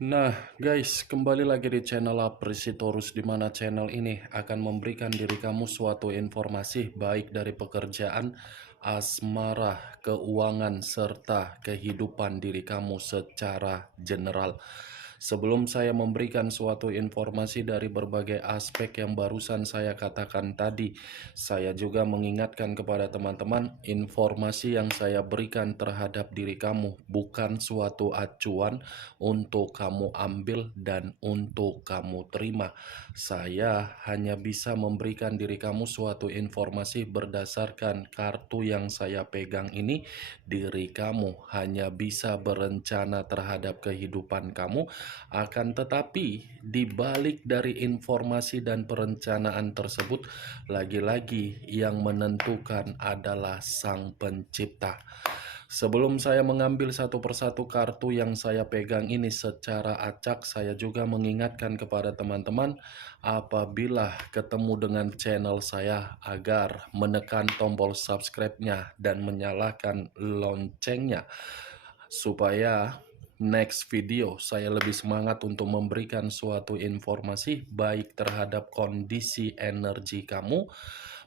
Nah, guys, kembali lagi di channel Apresitorus, di mana channel ini akan memberikan diri kamu suatu informasi baik dari pekerjaan, asmara, keuangan, serta kehidupan diri kamu secara general. Sebelum saya memberikan suatu informasi dari berbagai aspek yang barusan saya katakan tadi, saya juga mengingatkan kepada teman-teman, informasi yang saya berikan terhadap diri kamu bukan suatu acuan untuk kamu ambil dan untuk kamu terima. Saya hanya bisa memberikan diri kamu suatu informasi berdasarkan kartu yang saya pegang ini. Diri kamu hanya bisa berencana terhadap kehidupan kamu, akan tetapi di balik dari informasi dan perencanaan tersebut, lagi-lagi yang menentukan adalah Sang Pencipta. Sebelum saya mengambil satu persatu kartu yang saya pegang ini secara acak, saya juga mengingatkan kepada teman-teman apabila ketemu dengan channel saya agar menekan tombol subscribe-nya dan menyalakan loncengnya supaya next video saya lebih semangat untuk memberikan suatu informasi baik terhadap kondisi energi kamu,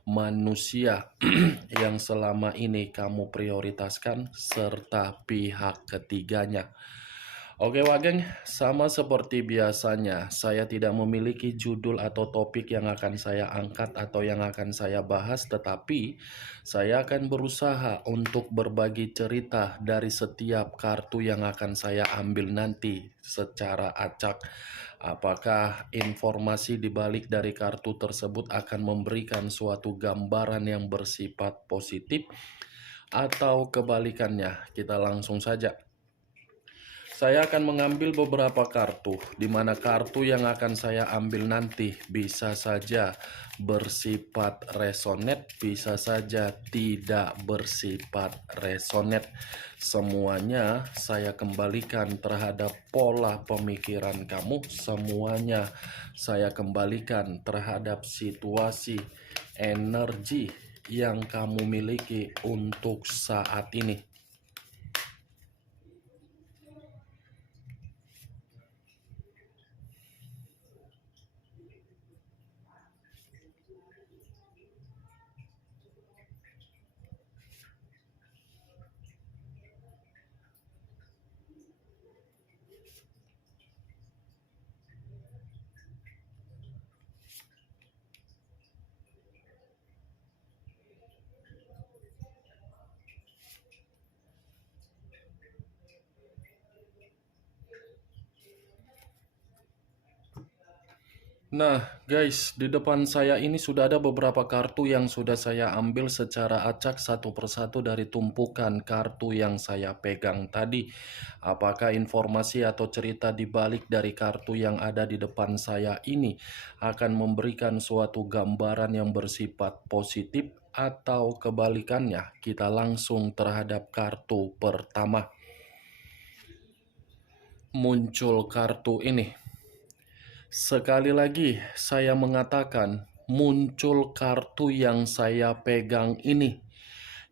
manusia yang selama ini kamu prioritaskan, serta pihak ketiganya. Oke Wageng, sama seperti biasanya, saya tidak memiliki judul atau topik yang akan saya angkat atau yang akan saya bahas, tetapi saya akan berusaha untuk berbagi cerita dari setiap kartu yang akan saya ambil nanti secara acak. Apakah informasi di balik dari kartu tersebut akan memberikan suatu gambaran yang bersifat positif atau kebalikannya? Kita langsung saja. Saya akan mengambil beberapa kartu, di mana kartu yang akan saya ambil nanti bisa saja bersifat resonate, bisa saja tidak bersifat resonate. Semuanya saya kembalikan terhadap pola pemikiran kamu, semuanya saya kembalikan terhadap situasi energi yang kamu miliki untuk saat ini. Nah, guys, di depan saya ini sudah ada beberapa kartu yang sudah saya ambil secara acak satu persatu dari tumpukan kartu yang saya pegang tadi. Apakah informasi atau cerita di balik dari kartu yang ada di depan saya ini akan memberikan suatu gambaran yang bersifat positif atau kebalikannya? Kita langsung terhadap kartu pertama. Muncul kartu ini. Sekali lagi, saya mengatakan muncul kartu yang saya pegang ini.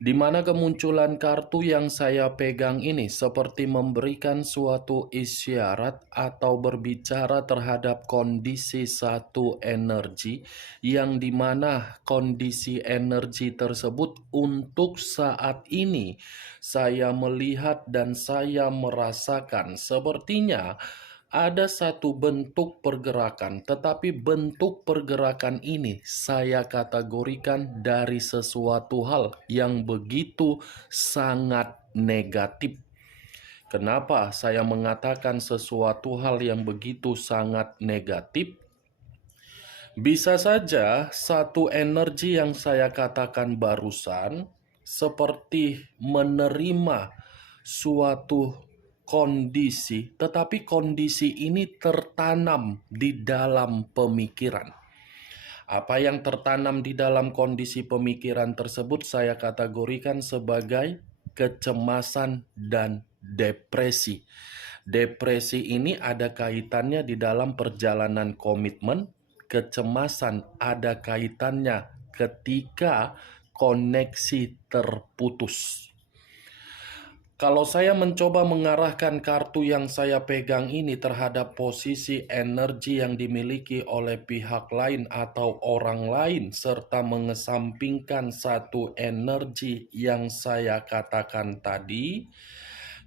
Di mana kemunculan kartu yang saya pegang ini seperti memberikan suatu isyarat atau berbicara terhadap kondisi satu energi yang dimana kondisi energi tersebut untuk saat ini saya melihat dan saya merasakan sepertinya ada satu bentuk pergerakan, tetapi bentuk pergerakan ini saya kategorikan dari sesuatu hal yang begitu sangat negatif. Kenapa saya mengatakan sesuatu hal yang begitu sangat negatif? Bisa saja satu energi yang saya katakan barusan seperti menerima suatu kondisi, tetapi kondisi ini tertanam di dalam pemikiran. Apa yang tertanam di dalam kondisi pemikiran tersebut saya kategorikan sebagai kecemasan dan depresi. Depresi ini ada kaitannya di dalam perjalanan komitmen, kecemasan ada kaitannya ketika koneksi terputus. Kalau saya mencoba mengarahkan kartu yang saya pegang ini terhadap posisi energi yang dimiliki oleh pihak lain atau orang lain, serta mengesampingkan satu energi yang saya katakan tadi,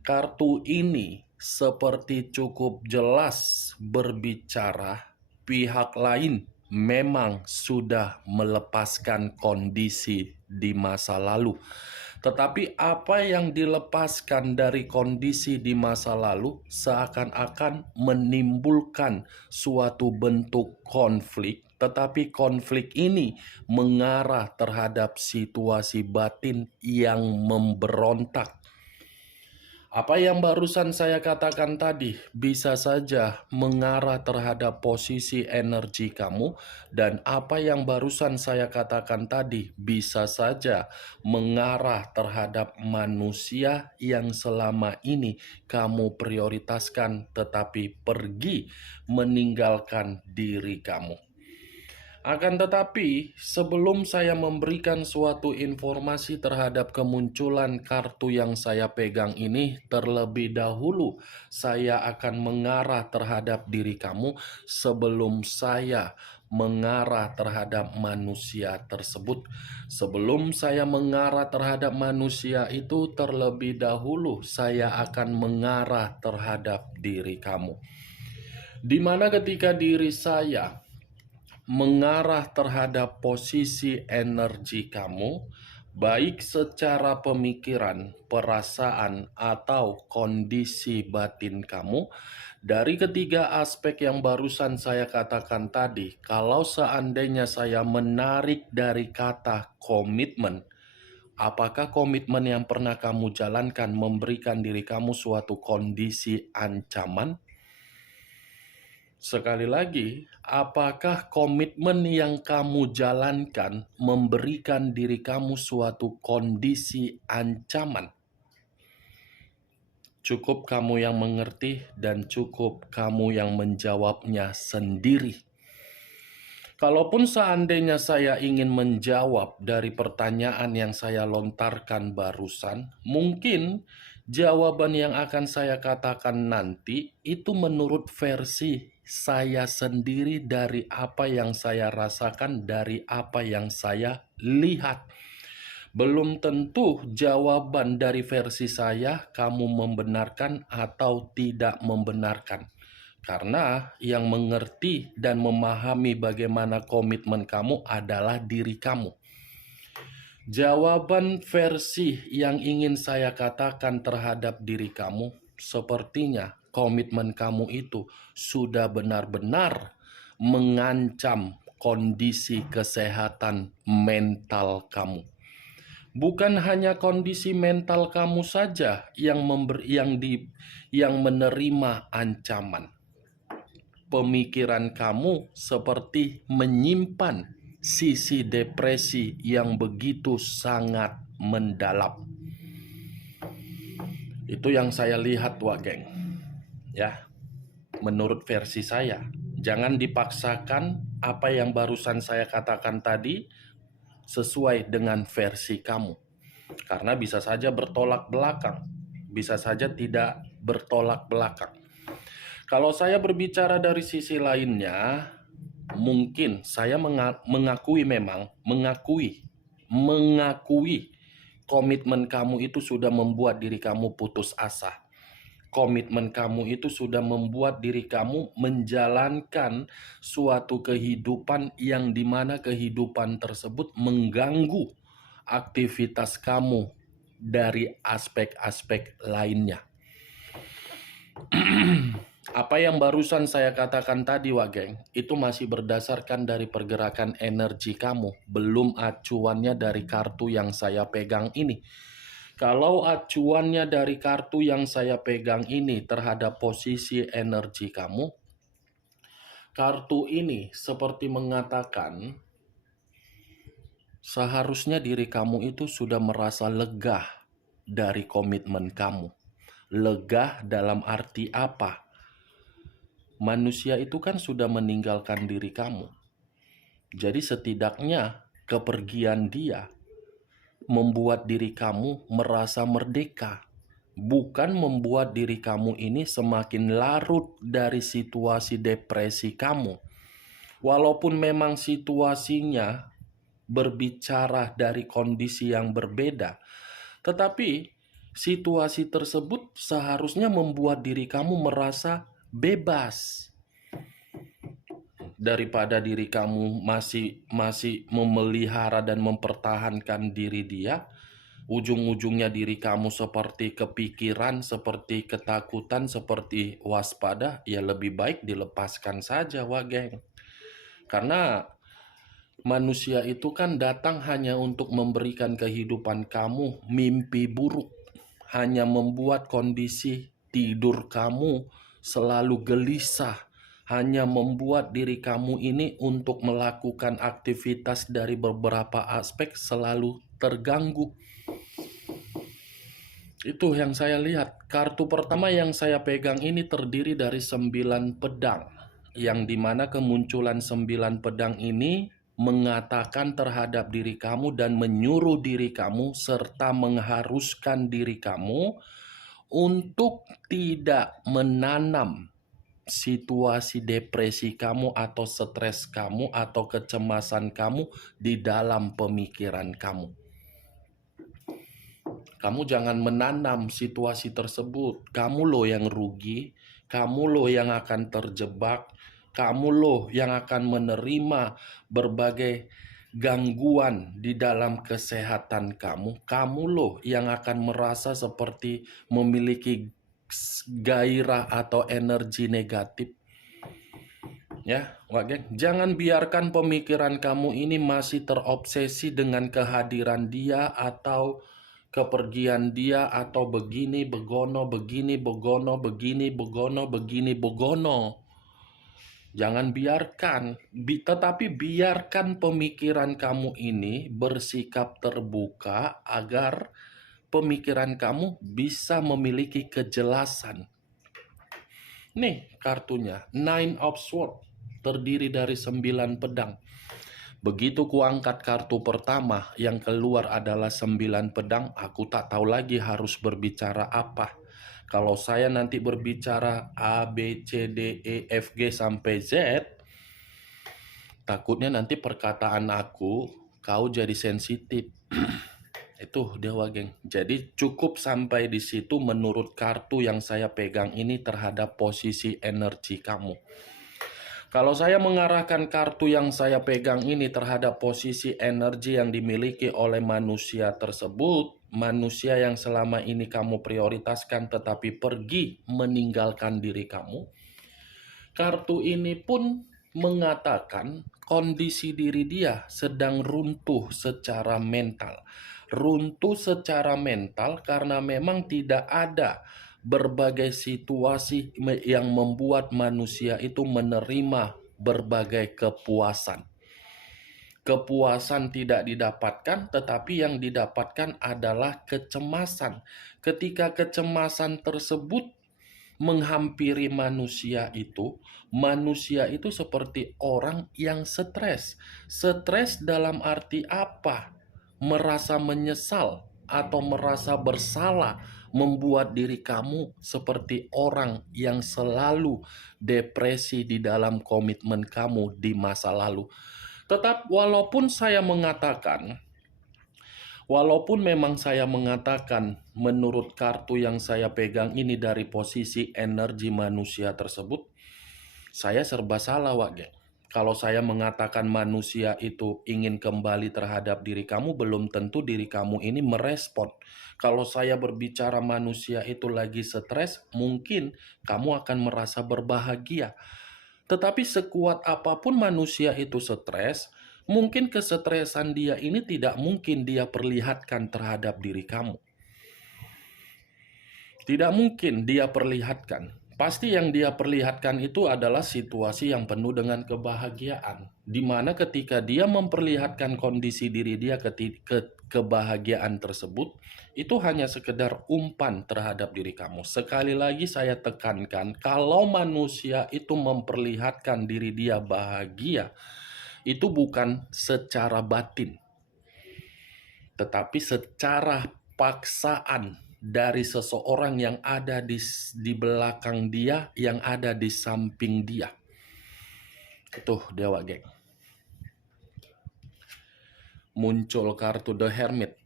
kartu ini seperti cukup jelas berbicara pihak lain memang sudah melepaskan kondisi di masa lalu. Tetapi apa yang dilepaskan dari kondisi di masa lalu seakan-akan menimbulkan suatu bentuk konflik, tetapi konflik ini mengarah terhadap situasi batin yang memberontak. Apa yang barusan saya katakan tadi bisa saja mengarah terhadap posisi energi kamu, dan apa yang barusan saya katakan tadi bisa saja mengarah terhadap manusia yang selama ini kamu prioritaskan tetapi pergi meninggalkan diri kamu. Akan tetapi, sebelum saya memberikan suatu informasi terhadap kemunculan kartu yang saya pegang ini, terlebih dahulu saya akan mengarah terhadap diri kamu sebelum saya mengarah terhadap manusia tersebut. Sebelum saya mengarah terhadap manusia itu, terlebih dahulu saya akan mengarah terhadap diri kamu. Di mana ketika diri saya mengarah terhadap posisi energi kamu, baik secara pemikiran, perasaan, atau kondisi batin kamu, dari ketiga aspek yang barusan saya katakan tadi, kalau seandainya saya menarik dari kata komitmen, apakah komitmen yang pernah kamu jalankan memberikan diri kamu suatu kondisi ancaman? Sekali lagi, apakah komitmen yang kamu jalankan memberikan diri kamu suatu kondisi ancaman? Cukup kamu yang mengerti dan cukup kamu yang menjawabnya sendiri. Kalaupun seandainya saya ingin menjawab dari pertanyaan yang saya lontarkan barusan, mungkin jawaban yang akan saya katakan nanti itu menurut versi saya sendiri dari apa yang saya rasakan, dari apa yang saya lihat. Belum tentu jawaban dari versi saya kamu membenarkan atau tidak membenarkan. Karena yang mengerti dan memahami bagaimana komitmen kamu adalah diri kamu. Jawaban versi yang ingin saya katakan terhadap diri kamu, sepertinya komitmen kamu itu sudah benar-benar mengancam kondisi kesehatan mental kamu. Bukan hanya kondisi mental kamu saja yang menerima ancaman. Pemikiran kamu seperti menyimpan sisi depresi yang begitu sangat mendalam. Itu yang saya lihat, Wak Geng. Ya, menurut versi saya. Jangan dipaksakan apa yang barusan saya katakan tadi sesuai dengan versi kamu. Karena bisa saja bertolak belakang, bisa saja tidak bertolak belakang. Kalau saya berbicara dari sisi lainnya, mungkin saya mengakui komitmen kamu itu sudah membuat diri kamu putus asa. Komitmen kamu itu sudah membuat diri kamu menjalankan suatu kehidupan yang dimana kehidupan tersebut mengganggu aktivitas kamu dari aspek-aspek lainnya. Apa yang barusan saya katakan tadi, Wak Geng, itu masih berdasarkan dari pergerakan energi kamu, belum acuannya dari kartu yang saya pegang ini. Kalau acuannya dari kartu yang saya pegang ini terhadap posisi energi kamu, kartu ini seperti mengatakan seharusnya diri kamu itu sudah merasa lega dari komitmen kamu. Lega dalam arti apa? Manusia itu kan sudah meninggalkan diri kamu. Jadi setidaknya kepergian dia membuat diri kamu merasa merdeka, bukan membuat diri kamu ini semakin larut dari situasi depresi kamu. Walaupun memang situasinya berbicara dari kondisi yang berbeda, tetapi situasi tersebut seharusnya membuat diri kamu merasa bebas daripada diri kamu masih memelihara dan mempertahankan diri dia. Ujung-ujungnya diri kamu seperti kepikiran, seperti ketakutan, seperti waspada, ya lebih baik dilepaskan saja, wah geng. Karena manusia itu kan datang hanya untuk memberikan kehidupan kamu mimpi buruk, hanya membuat kondisi tidur kamu selalu gelisah, hanya membuat diri kamu ini untuk melakukan aktivitas dari beberapa aspek selalu terganggu. Itu yang saya lihat. Kartu pertama yang saya pegang ini terdiri dari 9 pedang. Yang dimana kemunculan 9 pedang ini mengatakan terhadap diri kamu dan menyuruh diri kamu serta mengharuskan diri kamu untuk tidak menanam situasi depresi kamu atau stres kamu atau kecemasan kamu di dalam pemikiran kamu. Kamu jangan menanam situasi tersebut. Kamu loh yang rugi, kamu loh yang akan terjebak, kamu loh yang akan menerima berbagai gangguan di dalam kesehatan kamu. Kamu loh yang akan merasa seperti memiliki gairah atau energi negatif. Ya, Wak, jangan biarkan pemikiran kamu ini masih terobsesi dengan kehadiran dia atau kepergian dia atau begini begono, begini begono, begini begono, begini begono. Jangan biarkan, tetapi biarkan pemikiran kamu ini bersikap terbuka agar pemikiran kamu bisa memiliki kejelasan. Nih kartunya, Nine of Swords, terdiri dari 9 pedang. Begitu kuangkat kartu pertama, yang keluar adalah 9 pedang, aku tak tahu lagi harus berbicara apa. Kalau saya nanti berbicara A, B, C, D, E, F, G, sampai Z, takutnya nanti perkataan aku, kau jadi sensitif. Itu Dewa geng. Jadi cukup sampai di situ menurut kartu yang saya pegang ini terhadap posisi energi kamu. Kalau saya mengarahkan kartu yang saya pegang ini terhadap posisi energi yang dimiliki oleh manusia tersebut, manusia yang selama ini kamu prioritaskan tetapi pergi meninggalkan diri kamu, kartu ini pun mengatakan kondisi diri dia sedang runtuh secara mental. Runtuh secara mental karena memang tidak ada berbagai situasi yang membuat manusia itu menerima berbagai kepuasan. Kepuasan tidak didapatkan, tetapi yang didapatkan adalah kecemasan. Ketika kecemasan tersebut menghampiri manusia itu seperti orang yang stres. Stres dalam arti apa? Merasa menyesal atau merasa bersalah membuat diri kamu seperti orang yang selalu depresi di dalam komitmen kamu di masa lalu. Walaupun memang saya mengatakan menurut kartu yang saya pegang ini dari posisi energi manusia tersebut, saya serba salah, Wak Geng. Kalau saya mengatakan manusia itu ingin kembali terhadap diri kamu, belum tentu diri kamu ini merespon. Kalau saya berbicara manusia itu lagi stres, mungkin kamu akan merasa berbahagia. Tetapi sekuat apapun manusia itu stres, mungkin kesetresan dia ini tidak mungkin dia perlihatkan terhadap diri kamu. Tidak mungkin dia perlihatkan. Pasti yang dia perlihatkan itu adalah situasi yang penuh dengan kebahagiaan. Di mana ketika dia memperlihatkan kondisi diri dia kebahagiaan tersebut, itu hanya sekedar umpan terhadap diri kamu. Sekali lagi saya tekankan, kalau manusia itu memperlihatkan diri dia bahagia, itu bukan secara batin, tetapi secara paksaan dari seseorang yang ada di belakang dia, yang ada di samping dia. Tuh, Dewa geng. Muncul kartu The Hermit.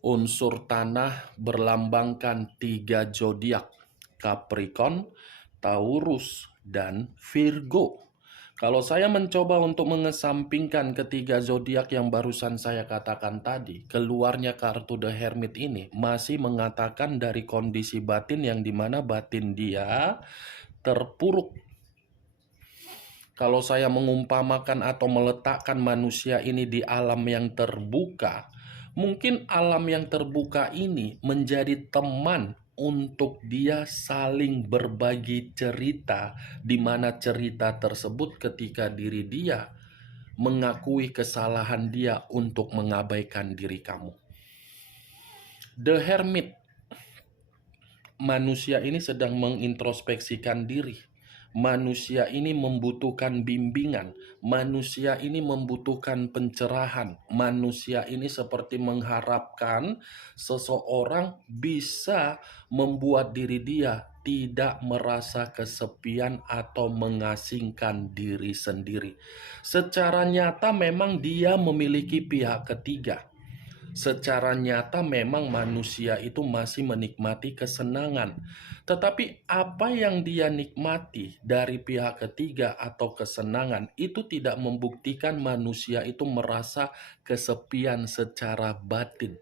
Unsur tanah berlambangkan 3 zodiak, Capricorn, Taurus, dan Virgo. Kalau saya mencoba untuk mengesampingkan ketiga zodiak yang barusan saya katakan tadi, keluarnya kartu The Hermit ini masih mengatakan dari kondisi batin yang dimana batin dia terpuruk. Kalau saya mengumpamakan atau meletakkan manusia ini di alam yang terbuka, mungkin alam yang terbuka ini menjadi teman untuk dia saling berbagi cerita, di mana cerita tersebut ketika diri dia mengakui kesalahan dia untuk mengabaikan diri kamu. The Hermit, manusia ini sedang mengintrospeksikan diri. Manusia ini membutuhkan bimbingan, manusia ini membutuhkan pencerahan, manusia ini seperti mengharapkan seseorang bisa membuat diri dia tidak merasa kesepian atau mengasingkan diri sendiri. Secara nyata memang dia memiliki pihak ketiga. Secara nyata memang manusia itu masih menikmati kesenangan. Tetapi apa yang dia nikmati dari pihak ketiga atau kesenangan itu tidak membuktikan manusia itu merasa kesepian secara batin.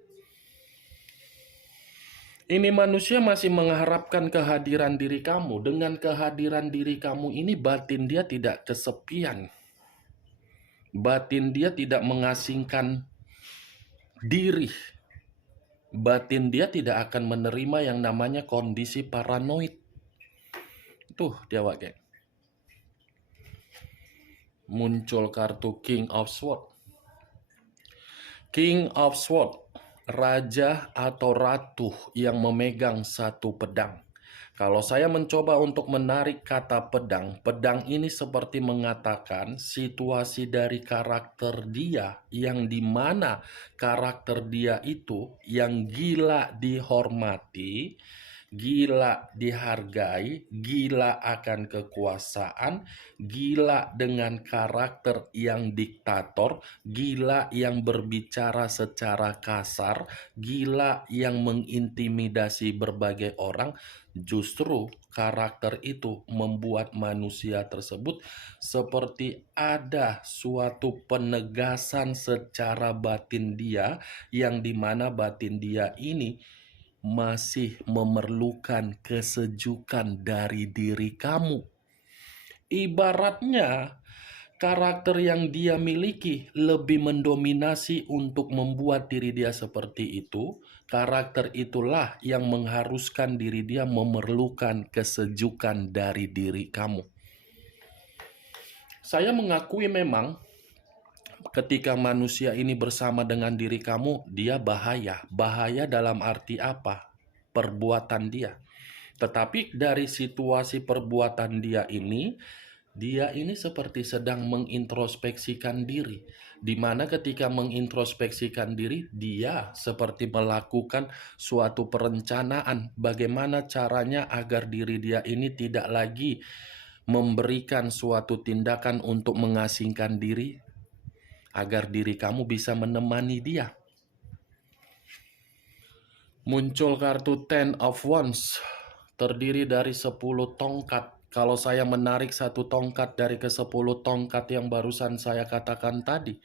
Ini manusia masih mengharapkan kehadiran diri kamu. Dengan kehadiran diri kamu ini batin dia tidak kesepian. Batin dia tidak mengasingkan diri. Batin dia tidak akan menerima yang namanya kondisi paranoid. Tuh, Dewa geng. Muncul kartu King of Swords. King of Swords, raja atau ratu yang memegang satu pedang. Kalau saya mencoba untuk menarik kata pedang, pedang ini seperti mengatakan situasi dari karakter dia yang dimana karakter dia itu yang gila dihormati, gila dihargai, gila akan kekuasaan, gila dengan karakter yang diktator, gila yang berbicara secara kasar, gila yang mengintimidasi berbagai orang. Justru karakter itu membuat manusia tersebut seperti ada suatu penegasan secara batin dia, yang dimana batin dia ini masih memerlukan kesejukan dari diri kamu. Ibaratnya karakter yang dia miliki lebih mendominasi untuk membuat diri dia seperti itu. Karakter itulah yang mengharuskan diri dia memerlukan kesejukan dari diri kamu. Saya mengakui memang ketika manusia ini bersama dengan diri kamu, dia bahaya. Bahaya dalam arti apa? Perbuatan dia. Tetapi dari situasi perbuatan dia ini seperti sedang mengintrospeksikan diri. Di mana ketika mengintrospeksikan diri, dia seperti melakukan suatu perencanaan bagaimana caranya agar diri dia ini tidak lagi memberikan suatu tindakan untuk mengasingkan diri, agar diri kamu bisa menemani dia. Muncul kartu Ten of Wands, terdiri dari 10 tongkat. Kalau saya menarik satu tongkat dari ke-10 tongkat yang barusan saya katakan tadi,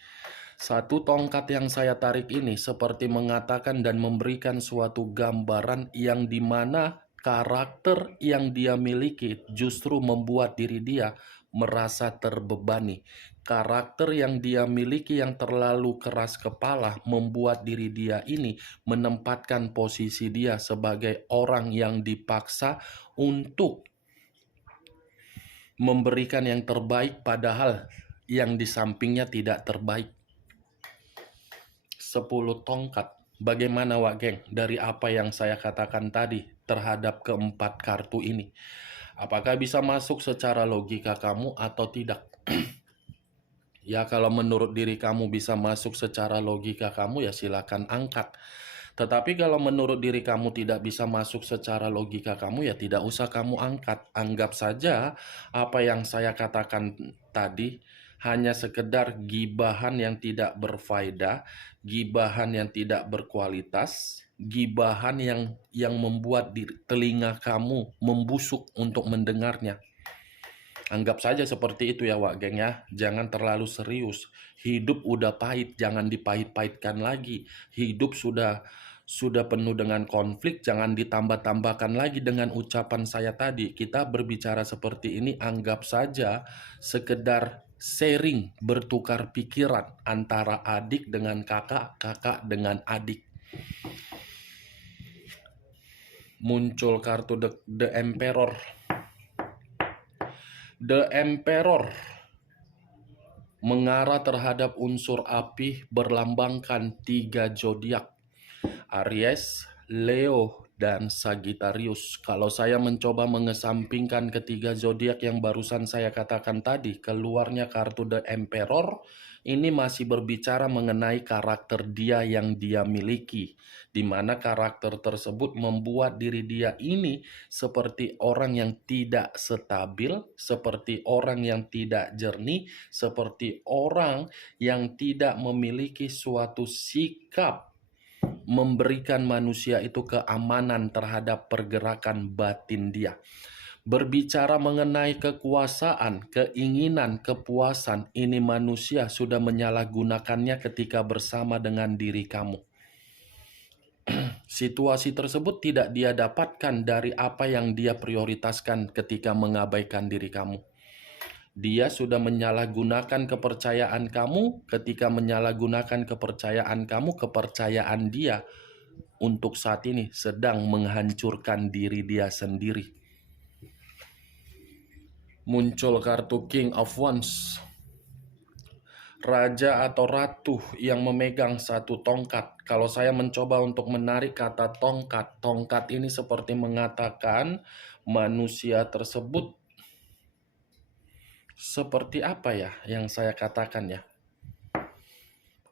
satu tongkat yang saya tarik ini seperti mengatakan dan memberikan suatu gambaran yang dimana karakter yang dia miliki justru membuat diri dia merasa terbebani. Karakter yang dia miliki yang terlalu keras kepala membuat diri dia ini menempatkan posisi dia sebagai orang yang dipaksa untuk memberikan yang terbaik padahal yang di sampingnya tidak terbaik. 10 tongkat. Bagaimana Wak Geng dari apa yang saya katakan tadi terhadap keempat kartu ini? Apakah bisa masuk secara logika kamu atau tidak? Ya, kalau menurut diri kamu bisa masuk secara logika kamu, ya silakan angkat. Tetapi kalau menurut diri kamu tidak bisa masuk secara logika kamu, ya tidak usah kamu angkat. Anggap saja apa yang saya katakan tadi hanya sekedar gibahan yang tidak berfaedah, gibahan yang tidak berkualitas, gibahan yang membuat telinga kamu membusuk untuk mendengarnya. Anggap saja seperti itu ya Wak Geng ya. Jangan terlalu serius. Hidup udah pahit, jangan dipahit-pahitkan lagi. Hidup sudah penuh dengan konflik, jangan ditambah-tambahkan lagi dengan ucapan saya tadi. Kita berbicara seperti ini anggap saja sekedar sharing, bertukar pikiran antara adik dengan kakak, kakak dengan adik. Muncul kartu The Emperor. The Emperor mengarah terhadap unsur api berlambangkan 3 zodiak, Aries, Leo, dan Sagittarius. Kalau saya mencoba mengesampingkan ketiga zodiak yang barusan saya katakan tadi, keluarnya kartu The Emperor, ini masih berbicara mengenai karakter dia yang dia miliki, di mana karakter tersebut membuat diri dia ini seperti orang yang tidak stabil, seperti orang yang tidak jernih, seperti orang yang tidak memiliki suatu sikap memberikan manusia itu keamanan terhadap pergerakan batin dia. Berbicara mengenai kekuasaan, keinginan, kepuasan, ini manusia sudah menyalahgunakannya ketika bersama dengan diri kamu. Situasi tersebut tidak dia dapatkan dari apa yang dia prioritaskan ketika mengabaikan diri kamu. Dia sudah menyalahgunakan kepercayaan kamu. Ketika menyalahgunakan kepercayaan kamu, kepercayaan dia untuk saat ini sedang menghancurkan diri dia sendiri. Muncul kartu King of Wands, raja atau ratu yang memegang satu tongkat. Kalau saya mencoba untuk menarik kata tongkat, tongkat ini seperti mengatakan manusia tersebut seperti apa ya yang saya katakan ya.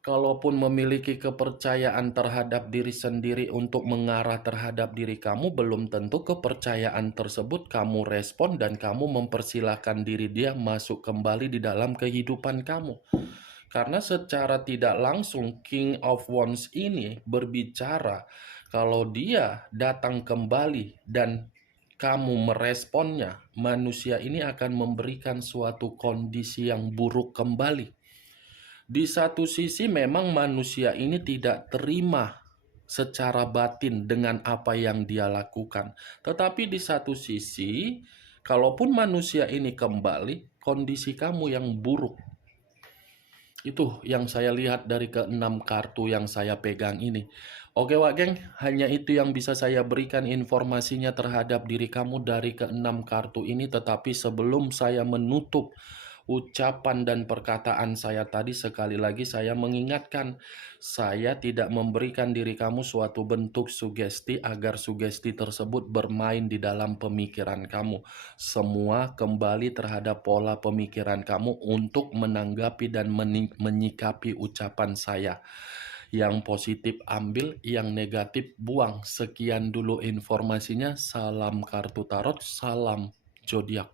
Kalaupun memiliki kepercayaan terhadap diri sendiri untuk mengarah terhadap diri kamu, belum tentu kepercayaan tersebut kamu respon dan kamu mempersilahkan diri dia masuk kembali di dalam kehidupan kamu. Karena secara tidak langsung King of Wands ini berbicara kalau dia datang kembali dan kamu meresponnya, manusia ini akan memberikan suatu kondisi yang buruk kembali. Di satu sisi memang manusia ini tidak terima secara batin dengan apa yang dia lakukan. Tetapi di satu sisi, kalaupun manusia ini kembali, kondisi kamu yang buruk. Itu yang saya lihat dari ke-6 kartu yang saya pegang ini. Oke Wak Geng, hanya itu yang bisa saya berikan informasinya terhadap diri kamu dari ke-6 kartu ini. Tetapi sebelum saya menutup ucapan dan perkataan saya tadi, sekali lagi saya mengingatkan, saya tidak memberikan diri kamu suatu bentuk sugesti agar sugesti tersebut bermain di dalam pemikiran kamu. Semua kembali terhadap pola pemikiran kamu untuk menanggapi dan menyikapi ucapan saya. Yang positif ambil, yang negatif buang. Sekian dulu informasinya. Salam kartu tarot, salam zodiak.